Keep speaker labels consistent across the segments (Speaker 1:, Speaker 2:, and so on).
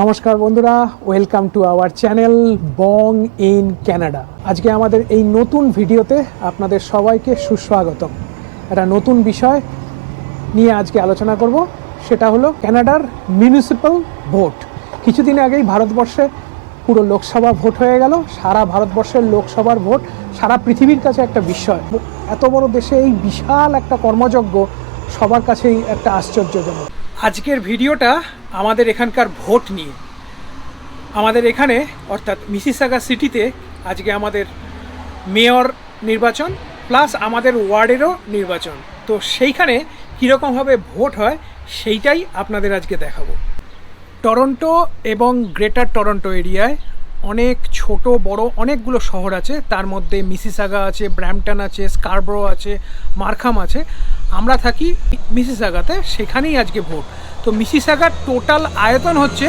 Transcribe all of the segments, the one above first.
Speaker 1: নমস্কার বন্ধুরা welcome to our channel Bong in Canada আজকে আমাদের এই নতুন ভিডিওতে আপনাদের সবাইকে সুস্বাগতম। একটা নতুন বিষয় নিয়ে আজকে আলোচনা করব, সেটা হলো ক্যানাডার মিউনিসিপ্যাল ভোট কিছুদিন আগেই ভারতবর্ষে পুরো লোকসভা ভোট হয়ে গেল, সারা ভারতবর্ষের লোকসভার ভোট সারা পৃথিবীর কাছে একটা বিস্ময় এত বড় দেশে এই বিশাল একটা কর্মযজ্ঞ সবার কাছেই একটা আশ্চর্যজনক। আজকের ভিডিওটা আমাদের এখানকার ভোট নিয়ে। আমাদের এখানে, অর্থাৎ মিসিসাগা সিটিতে আজকে আমাদের মেয়র নির্বাচন, প্লাস আমাদের ওয়ার্ডেরও নির্বাচন। তো সেইখানে কীরকমভাবে ভোট হয়, সেইটাই আপনাদের আজকে দেখাবো। টরন্টো এবং গ্রেটার টরন্টো এরিয়ায় অনেক ছোট, বড় অনেকগুলো শহর আছে। তার মধ্যে মিসিসাগা আছে ব্র্যামটন আছে, স্কারব্রো আছে, মারখাম আছে। আমরা থাকি মিসিসাগাতে, সেখানেই আজকে ভোট। তো মিসিসাগার টোটাল আয়তন হচ্ছে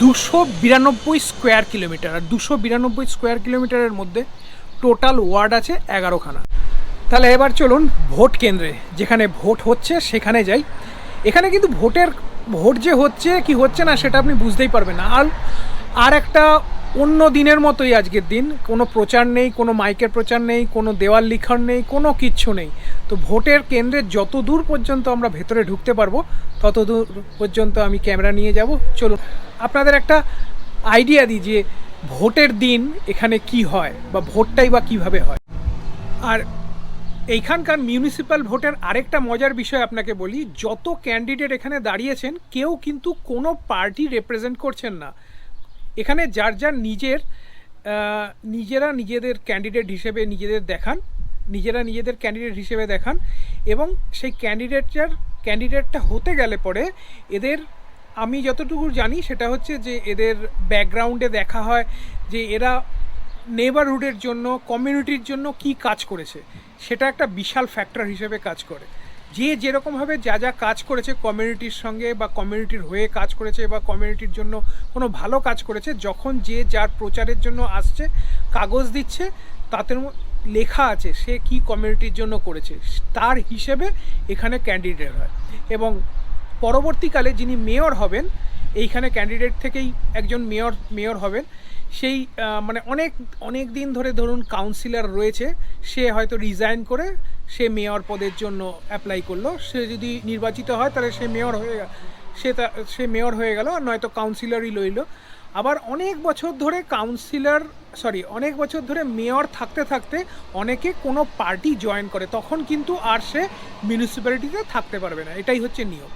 Speaker 1: দুশো বিরানব্বই স্কোয়ার কিলোমিটার। আর দুশো বিরানব্বই স্কোয়ার কিলোমিটারের মধ্যে টোটাল ওয়ার্ড আছে এগারোখানা। তাহলে এবার চলুন ভোট কেন্দ্রে, যেখানে ভোট হচ্ছে সেখানে যাই। এখানে কিন্তু ভোটের, ভোট যে হচ্ছে, কি হচ্ছে না, সেটা আপনি বুঝতেই পারবেন না। আর আর একটা অন্য দিনের মতোই আজকের দিন। কোনো প্রচার নেই, কোনো মাইকের প্রচার নেই, কোনো দেওয়াল লিখন নেই, কোনো কিচ্ছু নেই। তো ভোটের কেন্দ্রে যত দূর পর্যন্ত আমরা ভেতরে ঢুকতে পারব, তত দূর পর্যন্ত আমি ক্যামেরা নিয়ে যাব। চলুন, আপনাদের একটা আইডিয়া দিই যে ভোটের দিন এখানে কি হয় বা ভোটটাই বা কীভাবে হয়। আর এইখানকার মিউনিসিপ্যাল ভোটের আরেকটা মজার বিষয় আপনাকে বলি, যত ক্যান্ডিডেট এখানে দাঁড়িয়েছেন, কেউ কিন্তু কোনো পার্টি রিপ্রেজেন্ট করছেন না। এখানে যার যার নিজের নিজেরা নিজেদের ক্যান্ডিডেট হিসেবে নিজেদের দেখান। নিজেরা নিজেদের ক্যান্ডিডেট হিসেবে দেখান এবং সেই ক্যান্ডিডেটটার ক্যান্ডিডেটটা হতে গেলে পরে এদের আমি যতটুকু জানি সেটা হচ্ছে যে এদের ব্যাকগ্রাউন্ডে দেখা হয় যে এরা নেবারহুডের জন্য কমিউনিটির জন্য কি কাজ করেছে। সেটা একটা বিশাল ফ্যাক্টর হিসেবে কাজ করে। যে যেরকমভাবে যা যা কাজ করেছে কমিউনিটির সঙ্গে বা কমিউনিটির হয়ে কাজ করেছে বা কমিউনিটির জন্য কোনো ভালো কাজ করেছে, যখন যে যার প্রচারের জন্য আসছে, কাগজ দিচ্ছে, তাতে লেখা আছে, সে কি কমিউনিটির জন্য করেছে, তার হিসেবে এখানে ক্যান্ডিডেট হয়। এবং পরবর্তীকালে যিনি মেয়র হবেন, এইখানে ক্যান্ডিডেট থেকেই একজন মেয়র মেয়র হবেন। সেই মানে অনেক অনেক দিন ধরে ধরুন কাউন্সিলর রয়েছে, সে হয়তো রিজাইন করে সে মেয়র পদের জন্য অ্যাপ্লাই করল। সে যদি নির্বাচিত হয়, তাহলে সে মেয়র হয়ে, সে তা- সে মেয়র হয়ে গেল নয়তো কাউন্সিলরই লইলো। আবার অনেক বছর ধরে কাউন্সিলর সরি অনেক বছর ধরে মেয়র থাকতে থাকতে অনেকে কোনো পার্টি জয়েন করে, তখন কিন্তু আর সে মিউনিসিপ্যালিটিতে থাকতে পারবে না, এটাই হচ্ছে নিয়ম।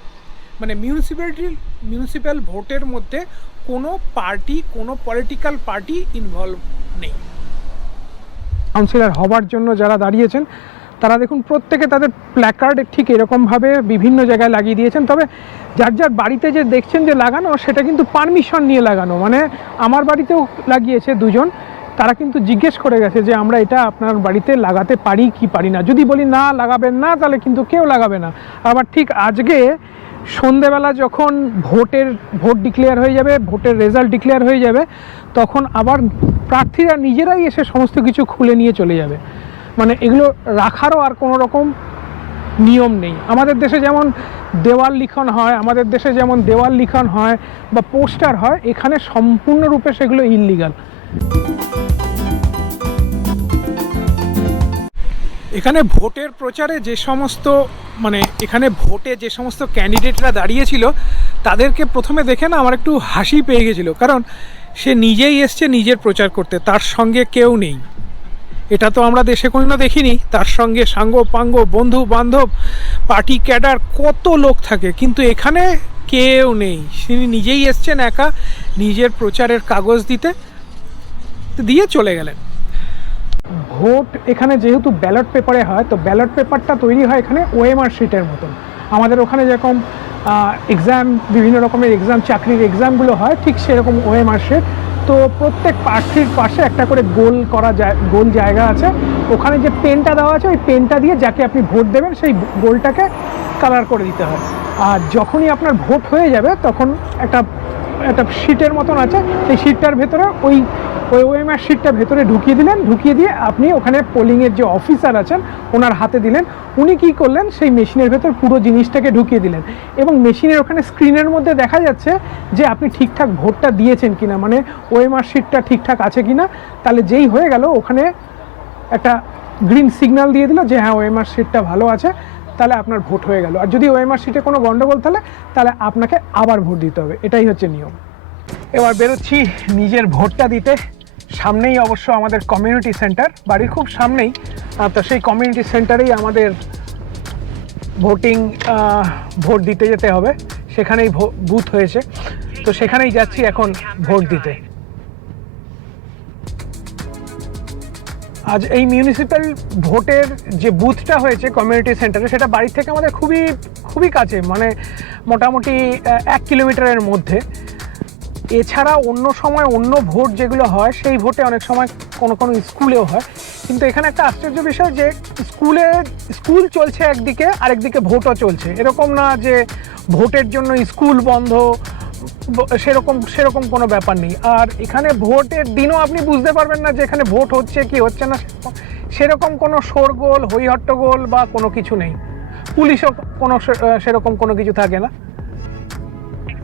Speaker 1: মানে মিউনিসিপ্যালিটি মিউনিসিপ্যাল ভোটের মধ্যে কোনো পার্টি কোনো পলিটিক্যাল পার্টি ইনভলভ নেই। কাউন্সিলর হবার জন্য যারা দাঁড়িয়েছেন তারা দেখুন, প্রত্যেকে তাদের প্ল্যাকার্ড ঠিক এরকমভাবে বিভিন্ন জায়গায় লাগিয়ে দিয়েছেন। তবে যার যার বাড়িতে যে দেখছেন যে লাগানো, সেটা কিন্তু পারমিশন নিয়ে লাগানো। মানে আমার বাড়িতেও লাগিয়েছে দুজন। তারা কিন্তু জিজ্ঞেস করে গেছে যে, আমরা এটা আপনার বাড়িতে লাগাতে পারি কি পারি না? যদি বলি, না, লাগাবেন না, তাহলে কিন্তু কেউ লাগাবে না। আবার ঠিক আজকে সন্ধেবেলা যখন ভোটের, ভোট ডিক্লেয়ার হয়ে যাবে, ভোটের রেজাল্ট ডিক্লেয়ার হয়ে যাবে, তখন আবার প্রার্থীরা নিজেরাই এসে সমস্ত কিছু খুলে নিয়ে চলে যাবে। মানে এগুলো রাখারও আর কোনো রকম নিয়ম নেই। আমাদের দেশে যেমন দেওয়াল লিখন হয়, আমাদের দেশে যেমন দেওয়াল লিখন হয় বা পোস্টার হয়, এখানে সম্পূর্ণরূপে সেগুলো ইললিগাল এখানে ভোটের প্রচারে যে সমস্ত মানে এখানে ভোটে যে সমস্ত ক্যান্ডিডেটরা দাঁড়িয়েছিল, তাদেরকে প্রথমে দেখে না আমার একটু হাসি পেয়ে গেছিল। কারণ সে নিজেই এসছে নিজের প্রচার করতে, তার সঙ্গে কেউ নেই। এটা তো আমরা দেশে কোনো দেখিনি। তার সঙ্গে সাঙ্গ পাঙ্গ, বন্ধু বান্ধব, পার্টি ক্যাডার, কত লোক থাকে। কিন্তু এখানে কেউ নেই। তিনি নিজেই এসছেন একা নিজের প্রচারের কাগজ দিতে, দিয়ে চলে গেলেন। ভোট এখানে যেহেতু ব্যালট পেপারে হয়, তো ব্যালট পেপারটা তৈরি হয় এখানে ওএমআর শিটের মতন। আমাদের ওখানে যেরকম এক্সাম বিভিন্ন রকমের এক্সাম চাকরির এক্সামগুলো হয়, ঠিক সেরকম ওএমআর শিট। তো প্রত্যেক প্রার্থীর পাশে একটা করে গোল করা যায় গোল জায়গা আছে। ওখানে যে পেনটা দেওয়া আছে, ওই পেনটা দিয়ে যাকে আপনি ভোট দেবেন, সেই গোলটাকে কালার করে দিতে হয়। আর যখনই আপনার ভোট হয়ে যাবে, তখন একটা একটা শিটের মতন আছে, সেই শিটটার ভেতরে ওই ওই ওএমআর শিটটা ভেতরে ঢুকিয়ে দিলেন, ঢুকিয়ে দিয়ে আপনি ওখানে পোলিংয়ের যে অফিসার আছেন, ওনার হাতে দিলেন। উনি কি করলেন, সেই মেশিনের ভেতর পুরো জিনিসটাকে ঢুকিয়ে দিলেন এবং মেশিনের ওখানে স্ক্রিনের মধ্যে দেখা যাচ্ছে যে আপনি ঠিকঠাক ভোটটা দিয়েছেন কিনা মানে ওএমআর শিটটা ঠিকঠাক আছে কিনা। তাহলে যেই হয়ে গেল, ওখানে একটা গ্রিন সিগন্যাল দিয়ে দিল যে হ্যাঁ ওএমআর শিটটা ভালো আছে। তাহলে আপনার ভোট হয়ে গেল। আর যদি ওএমআর শিটে কোনো গন্ডগোল তাহলে তাহলে আপনাকে আবার ভোট দিতে হবে। এটাই হচ্ছে নিয়ম। এবার বেরোচ্ছি নিজের ভোটটা দিতে। সামনেই অবশ্য আমাদের কমিউনিটি সেন্টার বাড়ির খুব সামনেই। তো সেই কমিউনিটি সেন্টারেই আমাদের ভোটিং ভোট দিতে যেতে হবে। সেখানেই বুথ হয়েছে। তো সেখানেই যাচ্ছি এখন ভোট দিতে। আজ এই মিউনিসিপ্যাল ভোটের যে বুথটা হয়েছে কমিউনিটি সেন্টারে সেটা বাড়ি থেকে আমাদের খুবই খুবই কাছে মানে মোটামুটি এক কিলোমিটারের মধ্যে। এছাড়া অন্য সময় অন্য ভোট যেগুলো হয়, সেই ভোটে অনেক সময় কোনো কোনো স্কুলেও হয়। কিন্তু এখানে একটা আশ্চর্য বিষয় যে, স্কুলে, স্কুল চলছে একদিকে, আরেকদিকে ভোটও চলছে। এরকম না যে ভোটের জন্য স্কুল বন্ধ সেরকম সেরকম কোনো ব্যাপার নেই। আর এখানে ভোটের দিনও আপনি বুঝতে পারবেন না যে এখানে ভোট হচ্ছে, কি হচ্ছে না সেরকম- কোনো শোরগোল হই হট্টগোল বা কোনো কিছু নেই। পুলিশও কোনো সেরকম কোনো কিছু থাকে না।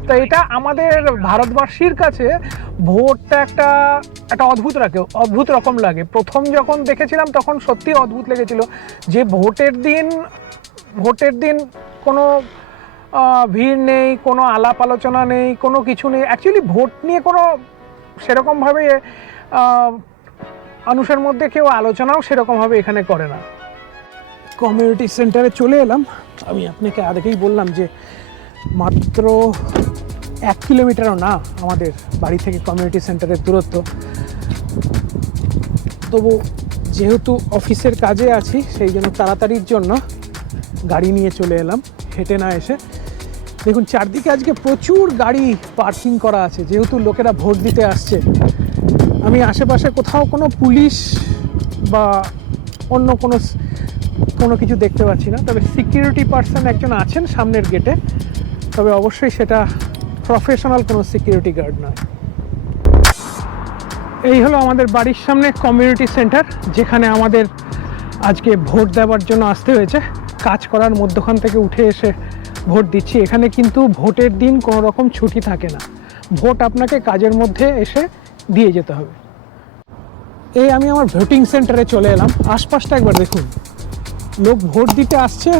Speaker 1: তো এটা আমাদের ভারতবাসীর কাছে ভোটটা একটা একটা অদ্ভুত রাখে অদ্ভুত রকম লাগে। প্রথম যখন দেখেছিলাম তখন সত্যি অদ্ভুত লেগেছিল যে ভোটের দিন ভোটের দিন কোনো ভিড় নেই, কোনো আলাপ আলোচনা নেই, কোনো কিছু নেই। অ্যাকচুয়ালি ভোট নিয়ে কোনো সেরকমভাবে মানুষের মধ্যে কেউ আলোচনাও সেরকমভাবে এখানে করে না। কমিউনিটি সেন্টারে চলে এলাম। আমি আপনাকে আগেই বললাম যে, মাত্র এক কিলোমিটারও না আমাদের বাড়ি থেকে কমিউনিটি সেন্টারের দূরত্ব। তবু যেহেতু অফিসের কাজে আছি, সেই জন্য তাড়াতাড়ির জন্য গাড়ি নিয়ে চলে এলাম, হেঁটে না এসে। দেখুন, চারদিকে আজকে প্রচুর গাড়ি পার্কিং করা আছে, যেহেতু লোকেরা ভোট দিতে আসছে। আমি আশেপাশে কোথাও কোনো পুলিশ বা অন্য কোনো কোনো কিছু দেখতে পাচ্ছি না। তবে সিকিউরিটি পার্সন একজন আছেন সামনের গেটে তবে অবশ্যই সেটা প্রফেশনাল কোনো সিকিউরিটি গার্ড নয়। এই হলো আমাদের বাড়ির সামনে কমিউনিটি সেন্টার যেখানে আমাদের আজকে ভোট দেওয়ার জন্য আসতে হয়েছে। কাজ করার মধ্যখান থেকে উঠে এসে ভোট দিচ্ছি। এখানে কিন্তু ভোটের দিন কোনো রকম ছুটি থাকে না। ভোট আপনাকে কাজের মধ্যে এসে দিয়ে যেতে হবে। এই আমি আমার ভোটিং সেন্টারে চলে এলাম। আশপাশটা একবার দেখুন। লোক ভোট দিতে আসছে,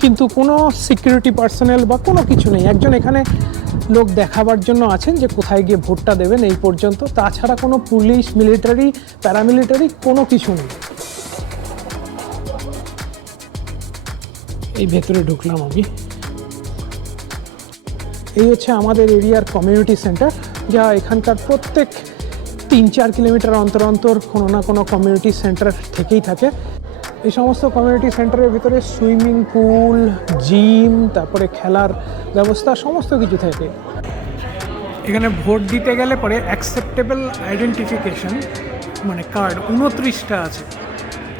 Speaker 1: কিন্তু কোনো সিকিউরিটি পার্সোনাল বা কোনো কিছু নেই। একজন এখানে লোক দেখাবার জন্য আছেন যে কোথায় গিয়ে ভোটটা দেবেন এই পর্যন্ত। তাছাড়া কোনো পুলিশ, মিলিটারি, প্যারামিলিটারি কোনো কিছু নেই। এই ভেতরে ঢুকলাম আমি। এই হচ্ছে আমাদের এরিয়ার কমিউনিটি সেন্টার যা এখানকার প্রত্যেক তিন চার কিলোমিটার অন্তর অন্তর কোনো না কোনো কমিউনিটি সেন্টার থেকেই থাকে। এই সমস্ত কমিউনিটি সেন্টারের ভিতরে সুইমিং পুল জিম তারপরে খেলার ব্যবস্থা, সমস্ত কিছু থাকে। এখানে ভোট দিতে গেলে পরে অ্যাকসেপ্টেবল আইডেন্টিফিকেশন মানে কার্ড উনত্রিশটা আছে।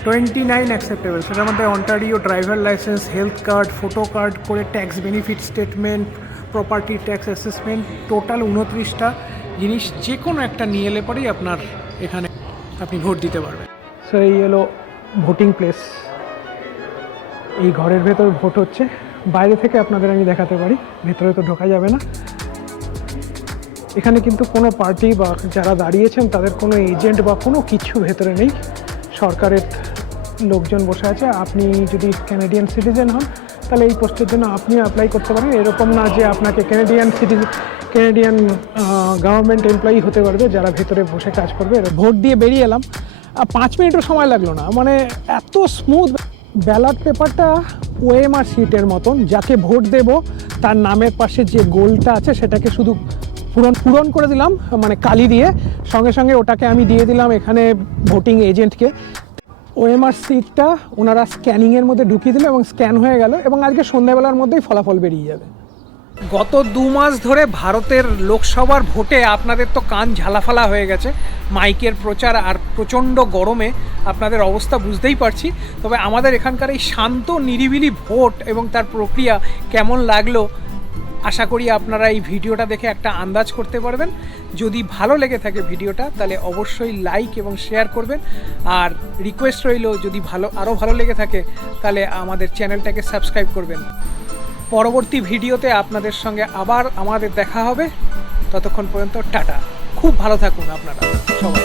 Speaker 1: টোয়েন্টি নাইন অ্যাকসেপ্টেবল সেটার মধ্যে Ontario driver licence health card photo card করে tax benefit statement property tax assessment total উনত্রিশটা জিনিস যে কোনো একটা নিয়ে এলে পরেই আপনার এখানে আপনি ভোট দিতে পারবেন। সো এই এলো ভোটিং প্লেস এই ঘরের ভেতর ভোট হচ্ছে। বাইরে থেকে আপনাদের আমি দেখাতে পারি। ভেতরে তো ঢোকা যাবে না। এখানে কিন্তু কোনো পার্টি বা যারা দাঁড়িয়েছেন, তাদের কোনো এজেন্ট বা কোনো কিছু ভেতরে নেই। সরকারের লোকজন বসে আছে। আপনি যদি ক্যানাডিয়ান সিটিজেন হন, তাহলে এই পোস্টের জন্য আপনি অ্যাপ্লাই করতে পারেন। এরকম না যে আপনাকে Canadian citizen Canadian government employee হতে পারবে যারা ভেতরে বসে কাজ করবে। ভোট দিয়ে বেরিয়ে এলাম। আর পাঁচ মিনিটও সময় লাগল না। মানে এত স্মুথ ব্যালট পেপারটা ওএমআর সিটের মতন, যাকে ভোট দেব, তার নামের পাশে যে গোলটা আছে, সেটাকে শুধু পূরণ পূরণ করে দিলাম মানে কালি দিয়ে। সঙ্গে সঙ্গে ওটাকে আমি দিয়ে দিলাম এখানে ভোটিং এজেন্টকে। ওএমআর সিটটা ওনারা স্ক্যানিংয়ের মধ্যে ঢুকিয়ে দিল এবং স্ক্যান হয়ে গেল এবং আজকে সন্ধ্যাবেলার মধ্যেই ফলাফল বেরিয়ে যাবে। গত দু মাস ধরে ভারতের লোকসভার ভোটে আপনাদের তো কান ঝালাফালা হয়ে গেছে। মাইকের প্রচার আর প্রচণ্ড গরমে আপনাদের অবস্থা বুঝতেই পারছি। তবে আমাদের এখানকার এই শান্ত, নিরিবিলি ভোট এবং তার প্রক্রিয়া কেমন লাগল আশা করি আপনারা এই ভিডিওটা দেখে একটা আন্দাজ করতে পারবেন। যদি ভালো লেগে থাকে ভিডিওটা, তাহলে অবশ্যই লাইক এবং শেয়ার করবেন। আর রিকোয়েস্ট রইল, যদি ভালো, আরও ভালো লেগে থাকে, তাহলে আমাদের চ্যানেলটাকে সাবস্ক্রাইব করবেন। পরবর্তী ভিডিওতে আপনাদের সঙ্গে আবার আমাদের দেখা হবে। ততক্ষণ পর্যন্ত টাটা। খুব ভালো থাকুন আপনারা সবাই।